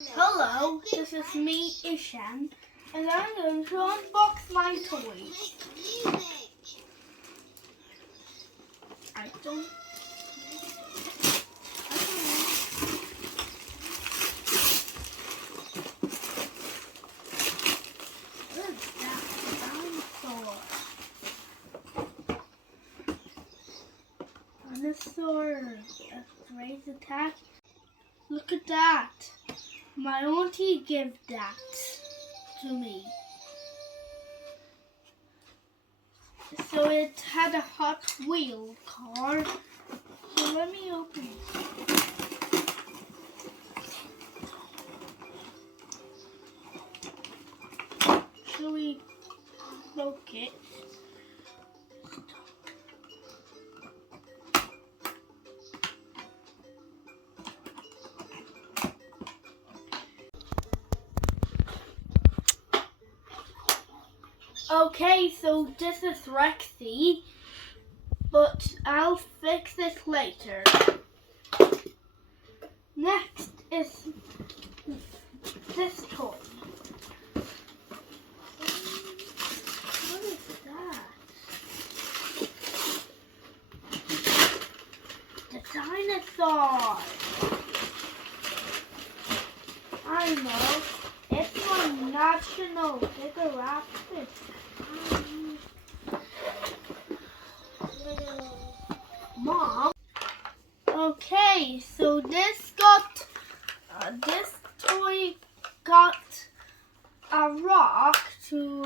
Hello, this is me, Ishan, and I'm going to unbox my toys. I don't know. What is that? A dinosaur. Dinosaur. A great attack. Look at that. My auntie gave that to me. So it had a Hot Wheel car. So let me open it. Shall we poke it? Okay, so this is Rexy, but I'll fix this later. Next is this toy. What is that? The dinosaur. I know. It's my national geographic. Mom. Okay, so this toy got a rock to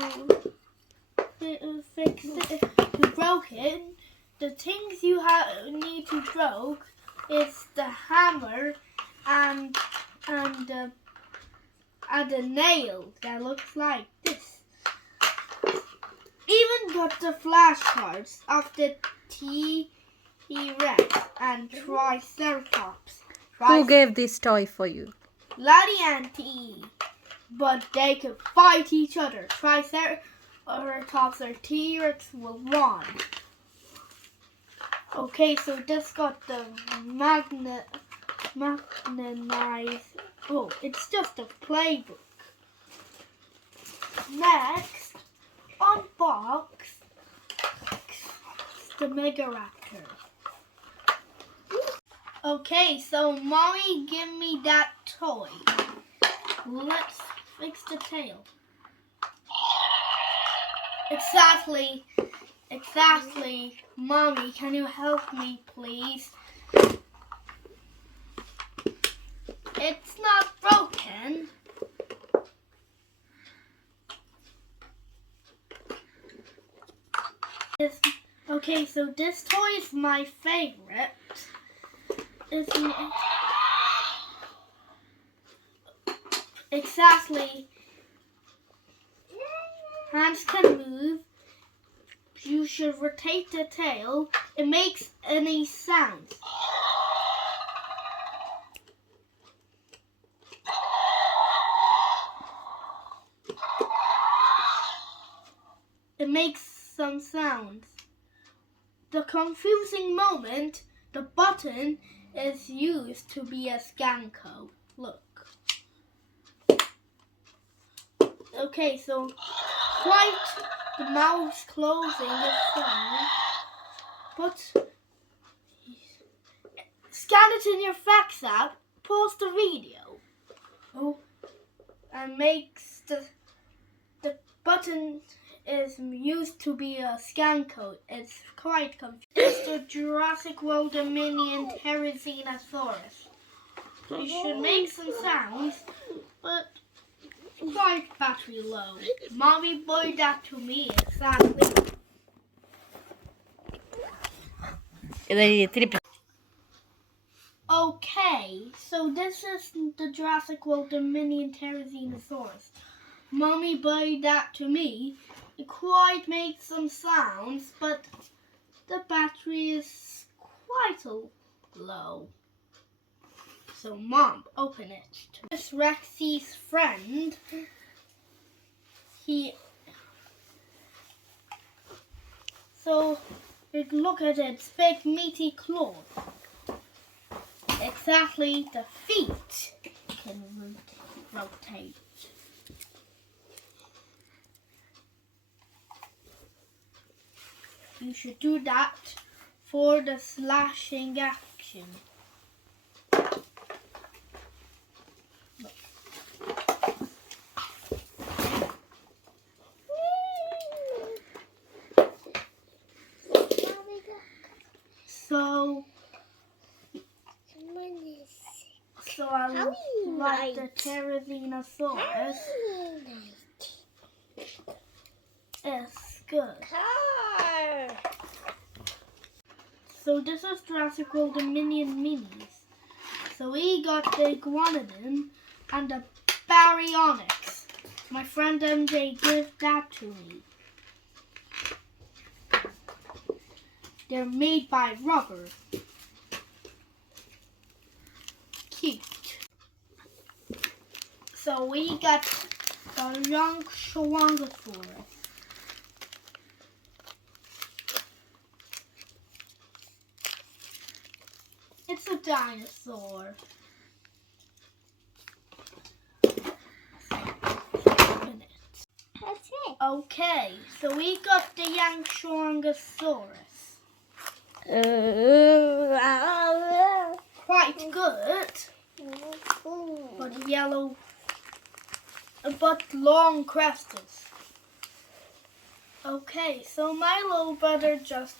fix it. To broke it. The things you need to broke is the hammer and the nail that looks like this. Even got the flashcards of the T-Rex and Triceratops. Who gave this toy for you? Laddie and T. But they could fight each other. Triceratops or T-Rex will win. Okay, so this got the magnetized. Oh, it's just a playbook. Next, unbox the Mega Raptor. Okay, so mommy, give me that toy. Let's fix the tail. Exactly. Mommy, can you help me, please? It's not broken. Okay, so this toy is my favorite. Exactly. Hands can move. You should rotate the tail. It makes any sound. It makes some sounds. The confusing moment, the button is used to be a scan code. Look. Okay, so quite the mouse closing is fine, but scan it in your fax app, pause the video. Oh, and makes the button is used to be a scan code. It's quite confusing. It's the Jurassic World Dominion Pterosaurus. You should make some sounds, but quite battery low. Mommy bought that to me, exactly. Okay, so this is the Jurassic World Dominion Pterosaurus. Mommy bought that to me. It quite makes some sounds, but the battery is quite low. So Mom, open it. This Rexy's friend. So look at its big meaty claws. Exactly the feet can rotate. rotate. You should do that for the slashing action. So I like the Pterodinosaurus. It's good. So this is Jurassic World Dominion Minis. So we got the Iguanodon and the Baryonyx. My friend MJ gave that to me. They're made by rubber. Cute. So we got the young Schwangosaurus. It's a dinosaur. That's it. Okay, so we got the young Schwangosaurus. Quite good, but yellow, but long crested. Okay, so my little brother just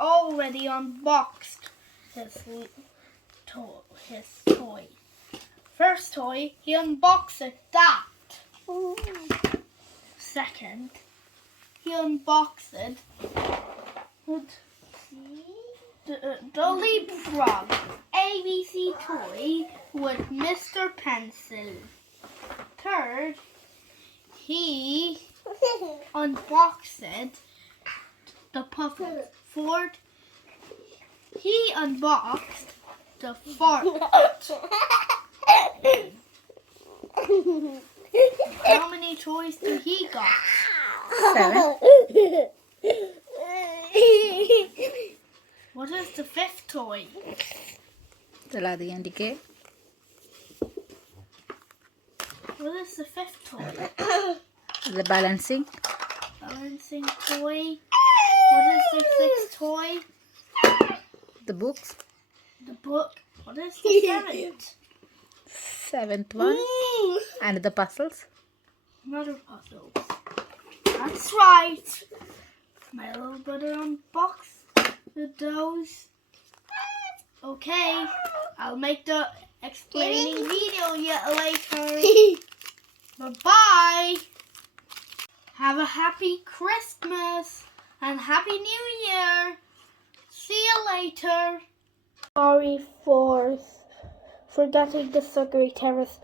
already unboxed his toy. First toy, he unboxed that. Second, he unboxed the Leapfrog ABC toy with Mr. Pencil. Third, he unboxed the puzzle. Fourth, he unboxed the fart. How many toys did he got? 7. What is the fifth toy? Saladi indicate. What is the fifth toy? The balancing. Balancing toy. What is the sixth toy? The books. The book. What is the seventh? 7th one. And the puzzles. Another puzzles. That's right. My little brother unboxed those. Okay, I'll make the explaining video yet later. Bye-bye. Have a happy Christmas and Happy New Year. See you later. Sorry for forgetting the Sugary Terrace